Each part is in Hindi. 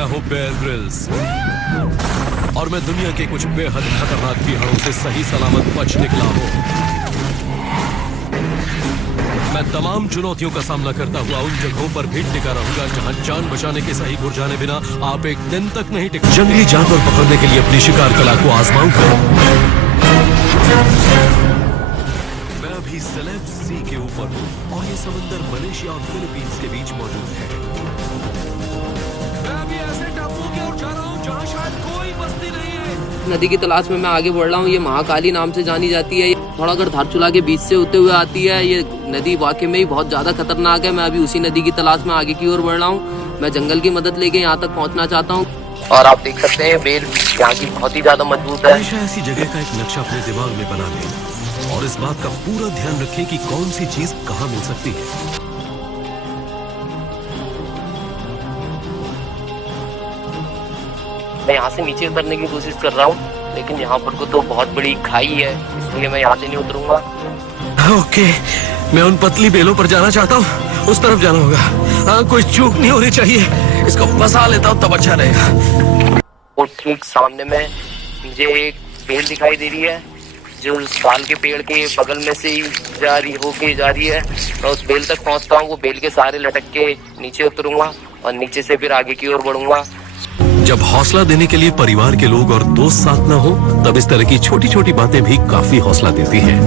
मैं हूँ बेयर ग्रिल्स और मैं दुनिया के कुछ बेहद खतरनाक कीड़ों से सही सलामत बच निकला हूँ। मैं तमाम चुनौतियों का सामना करता हुआ उन जगहों पर भी टिका रहूंगा जहां जान बचाने के सही गुर जाने बिना आप एक दिन तक नहीं टिक। जंगली जानवर पकड़ने के लिए अपनी शिकार कला को आजमाऊंगा। मैं अभी सेलेब सी के ऊपर हूँ और ये समुंदर मलेशिया और फिलीपींस के बीच मौजूद है। मैं अभी ऐसे टापू की ओर जा रहा हूँ जहाँ शायद कोई बस्ती नहीं है। नदी की तलाश में मैं आगे बढ़ रहा हूँ। ये महाकाली नाम से जानी जाती है। थोड़ागढ़ धारचूला के बीच से होते हुए आती है। ये नदी वाकई में ही बहुत ज्यादा खतरनाक है। मैं अभी उसी नदी की तलाश में आगे की ओर बढ़ रहा हूँ। मैं जंगल की मदद लेके यहाँ तक पहुँचना चाहता हूँ। और आप देख सकते हैं बेल यहाँ की बहुत ही ज्यादा मजबूत है। हमेशा ऐसी जगह का एक नक्शा अपने दिमाग में बना लें और इस बात का पूरा ध्यान रखें कि कौन सी चीज कहाँ मिल सकती है। मैं यहाँ से नीचे उतरने की कोशिश कर रहा हूँ लेकिन यहाँ पर को तो बहुत बड़ी खाई है, इसलिए मैं यहाँ से नहीं उतरूंगा। ओके, मैं उन पतली बेलों पर जाना चाहता हूँ। उस तरफ जाना होगा। हाँ, कोई चूक नहीं होनी चाहिए। इसको फंसा लेता हूँ तब अच्छा रहेगा। और ठीक सामने में मुझे एक बेल दिखाई दे रही है जो साल के पेड़ के बगल में से ही जा रही है। मैं उस बेल तक पहुँचता हूँ। वो बेल के सहारे लटक के नीचे उतरूंगा और नीचे से फिर आगे की ओर बढ़ूंगा। जब हौसला देने के लिए परिवार के लोग और दोस्त साथ ना हो तब इस तरह की छोटी छोटी बातें भी काफी हौसला देती हैं।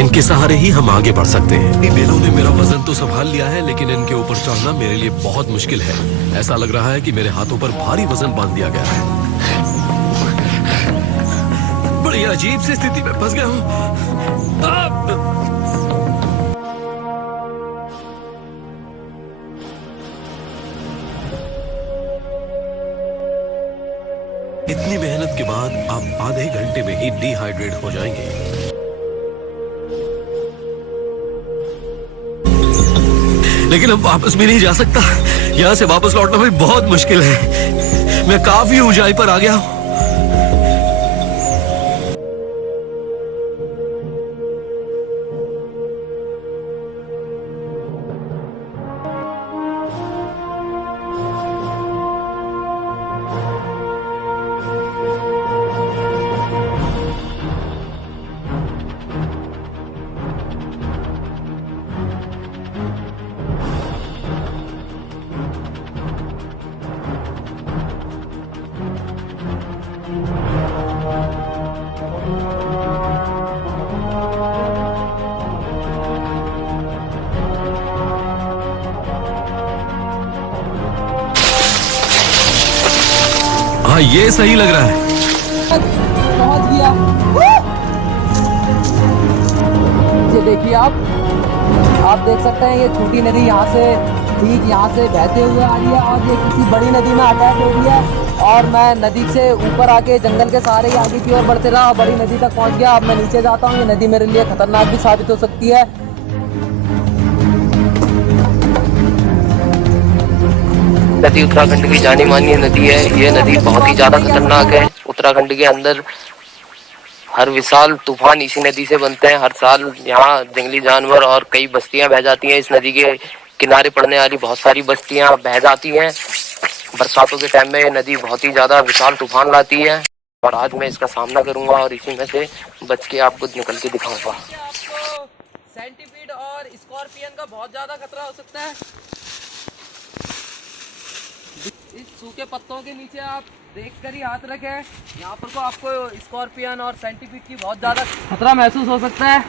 इनके सहारे ही हम आगे बढ़ सकते हैं। बेलों ने मेरा वजन तो संभाल लिया है लेकिन इनके ऊपर चढ़ना मेरे लिए बहुत मुश्किल है। ऐसा लग रहा है कि मेरे हाथों पर भारी वजन बांध दिया गया है। बड़ी अजीब सी स्थिति में फंस गया हूँ। इतनी मेहनत के बाद आप आधे घंटे में ही डिहाइड्रेट हो जाएंगे। लेकिन अब वापस भी नहीं जा सकता। यहाँ से वापस लौटना भी बहुत मुश्किल है। मैं काफी ऊंचाई पर आ गया हूँ। हाँ, ये सही लग रहा है। पहुंच गया। ये देखिए आप देख सकते हैं ये छोटी नदी यहाँ से ठीक यहाँ से बहते हुए आ रही है और ये किसी बड़ी नदी में अटैच हो रही है। और मैं नदी से ऊपर आके जंगल के सहारे ही आगे की ओर बढ़ते रहा और बड़ी नदी तक पहुँच गया। अब मैं नीचे जाता हूँ। ये नदी मेरे लिए खतरनाक भी साबित हो सकती है। नदी उत्तराखंड की जानी मानी नदी है। ये नदी बहुत ही ज्यादा खतरनाक है। उत्तराखंड के अंदर हर विशाल तूफान इसी नदी से बनते हैं। हर साल यहाँ जंगली जानवर और कई बस्तियां बह जाती हैं। इस नदी के किनारे पड़ने वाली बहुत सारी बस्तियां बह जाती हैं। बरसातों के टाइम में ये नदी बहुत ही ज्यादा विशाल तूफान लाती है और आज मैं इसका सामना करूंगा और इसी में से बच के आपको निकल के दिखाऊंगा। सेंटीपीड और स्कॉर्पियन का बहुत ज्यादा खतरा हो सकता है। इस सूखे पत्तों के नीचे आप देखकर ही हाथ रखें। यहाँ पर तो आपको स्कॉर्पियन और सेंटीपीड की बहुत ज़्यादा खतरा महसूस हो सकता है।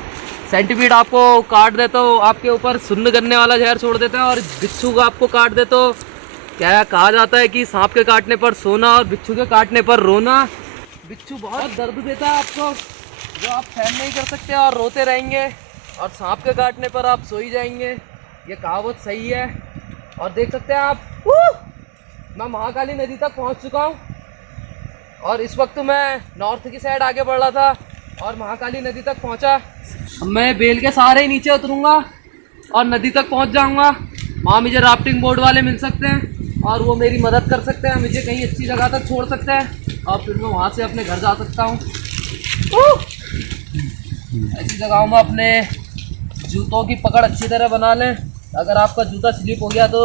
सेंटीपीड आपको काट दे तो आपके ऊपर सुन्न करने वाला जहर छोड़ देते हैं और बिच्छू को आपको काट दे तो क्या कहा जाता है कि सांप के काटने पर सोना और बिच्छू के काटने पर रोना। बिच्छू बहुत दर्द देता है आपको जो आप सहन नहीं कर सकते और रोते रहेंगे और सांप के काटने पर आप सो ही जाएंगे। ये कहावत सही है। और देख सकते हैं आप मैं महाकाली नदी तक पहुंच चुका हूं और इस वक्त मैं नॉर्थ की साइड आगे बढ़ रहा था और महाकाली नदी तक पहुंचा। मैं बेल के सहारे ही नीचे उतरूंगा और नदी तक पहुंच जाऊंगा। वहाँ मुझे राफ्टिंग बोर्ड वाले मिल सकते हैं और वो मेरी मदद कर सकते हैं। मुझे कहीं अच्छी जगह तक छोड़ सकते हैं और फिर मैं वहाँ से अपने घर जा सकता हूँ। ऐसी जगहों में अपने जूतों की पकड़ अच्छी तरह बना लें। अगर आपका जूता स्लिप हो गया तो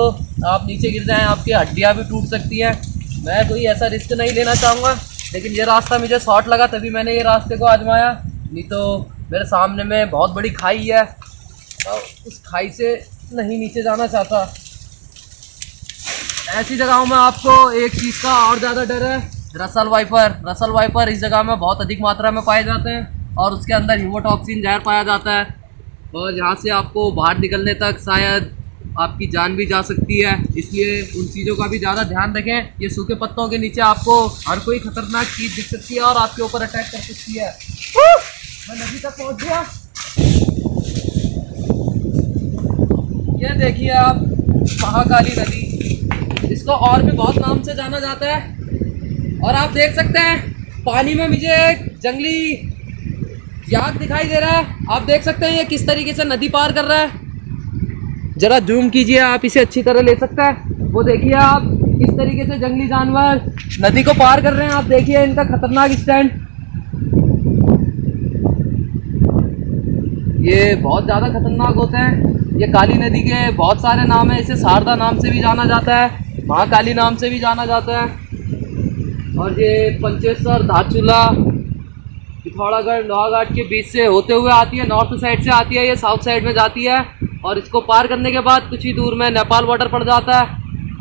आप नीचे गिर जाएं, आपकी हड्डियाँ भी टूट सकती हैं। मैं कोई ऐसा रिस्क नहीं लेना चाहूँगा, लेकिन ये रास्ता मुझे शॉर्ट लगा तभी मैंने ये रास्ते को आजमाया। नहीं तो मेरे सामने में बहुत बड़ी खाई है, तो उस खाई से नहीं नीचे जाना चाहता। ऐसी जगहों में आपको एक चीज़ का और ज़्यादा डर है, रसल वाइपर इस जगह में बहुत अधिक मात्रा में पाए जाते हैं और उसके अंदर हीमोटॉक्सिन जहर पाया जाता है और यहाँ से आपको बाहर निकलने तक शायद आपकी जान भी जा सकती है। इसलिए उन चीज़ों का भी ज़्यादा ध्यान रखें। ये सूखे पत्तों के नीचे आपको हर कोई खतरनाक चीज़ दिख सकती है और आपके ऊपर अटैक कर सकती है। मैं नदी तक पहुँच गया। ये देखिए आप, महाकाली नदी, इसको और भी बहुत नाम से जाना जाता है। और आप देख सकते हैं पानी में मुझे एक जंगली याक दिखाई दे रहा है। आप देख सकते हैं ये किस तरीके से नदी पार कर रहा है। जरा जूम कीजिए, आप इसे अच्छी तरह ले सकते हैं। वो देखिए आप, किस तरीके से जंगली जानवर नदी को पार कर रहे हैं। आप देखिए इनका खतरनाक स्टैंड। ये बहुत ज़्यादा खतरनाक होते हैं। ये काली नदी के बहुत सारे नाम हैं। इसे शारदा नाम से भी जाना जाता है, महाकाली नाम से भी जाना जाता है। और ये पंचेश्वर, धारचूला, पिथौरागढ़, लोहाघाट के बीच से होते हुए आती है। नॉर्थ साइड से आती है, ये साउथ साइड में जाती है और इसको पार करने के बाद कुछ ही दूर में नेपाल बॉर्डर पड़ जाता है।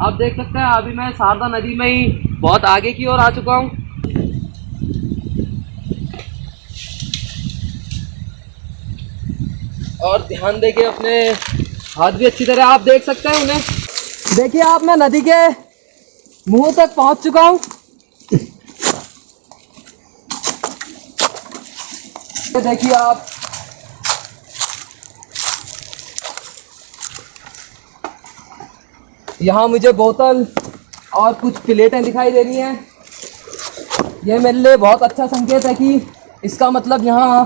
आप देख सकते हैं अभी मैं शारदा नदी में ही बहुत आगे की ओर आ चुका हूँ। और ध्यान देखिए अपने हाथ भी अच्छी तरह आप देख सकते हैं उन्हें। देखिए आप, मैं नदी के मुंह तक पहुंच चुका हूं। देखिए आप, यहाँ मुझे बोतल और कुछ प्लेटें दिखाई दे रही हैं। ये मेरे लिए बहुत अच्छा संकेत है कि इसका मतलब यहाँ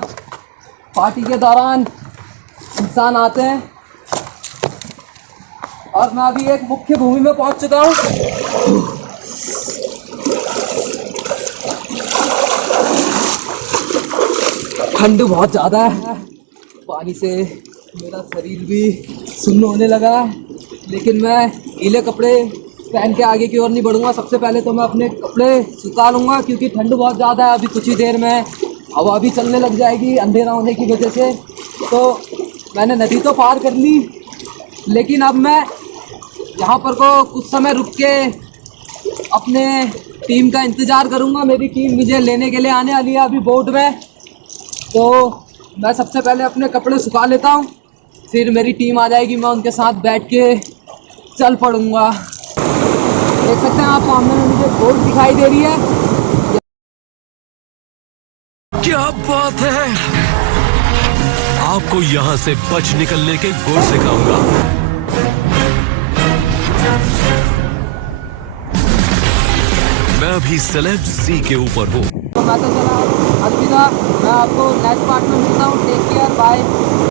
पार्टी के दौरान इंसान आते हैं। और मैं अभी एक मुख्य भूमि में पहुंच चुका हूँ। ठंड बहुत ज़्यादा है, पानी से मेरा शरीर भी सुन्न होने लगा है, लेकिन मैं गीले कपड़े पहन के आगे की ओर नहीं बढ़ूंगा। सबसे पहले तो मैं अपने कपड़े सुखा लूँगा क्योंकि ठंड बहुत ज़्यादा है। अभी कुछ ही देर में हवा भी चलने लग जाएगी अंधेरा होने की वजह से। तो मैंने नदी तो पार कर ली, लेकिन अब मैं यहाँ पर को कुछ समय रुक के अपने टीम का इंतज़ार करूँगा। मेरी टीम मुझे लेने के लिए आने वाली है अभी बोट में। तो मैं सबसे पहले अपने कपड़े सुखा लेता हूँ, फिर मेरी टीम आ जाएगी, मैं उनके साथ बैठ के चल पड़ूँगा। देख सकते हैं आप, सामने में मुझे बोट दिखाई दे रही है। क्या बात है, आपको यहाँ से बच निकलने के गुर सिखाऊंगा। मैं अभी सेलेब सी के ऊपर हूँ। तो मैं तो चला, अलविदा। मैं आपको नेक्स्ट पार्ट में मिलता हूँ। Take care, bye.